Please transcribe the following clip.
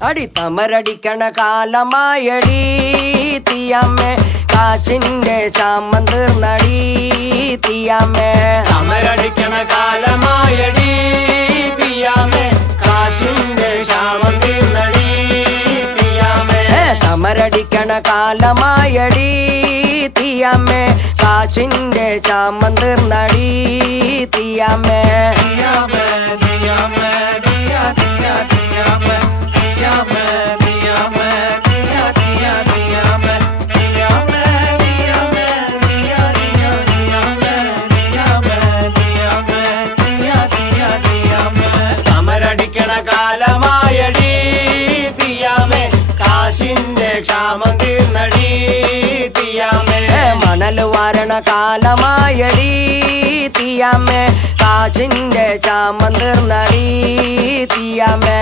അടി തമരടിക്കണ കാലമായടി തീയമ്മേ കാച്ചിന്റെ ശാമം തീർന്നടി തീയമ്മേ തമരടിക്കണ കാലമായടി തീയമ്മേ കാശിന്റെ ശാമം തീർന്നടി തീയമ്മേ തമരടിക്കണ കാലമായടി തീയമ്മേ കാച്ചിന്റെ ശാമം തീർന്നടി തീയമ്മേ തീയമ്മേ തീയമ്മേ തീയ തീയ തീയമ്മേ തീയമ്മേ തീയമ്മേ തീയ തീയ തീയമ്മേ തീയമ്മേ തീയമ്മേ തീയ തീയ തീയമ്മേ തീയമ്മേ തീയമ്മേ തീയ തീയ തീയമ്മേ തമരടിക്കണ കാലമായടി തീയമ്മേ കാശിന്റെ ക്ഷാമം തീർന്നടി തീയമ്മേ മണൽ വാരണ കാലമായടി തീയമ്മേ കാച്ചിന്റെ ശാമം തീർന്നടി തീയമ്മേ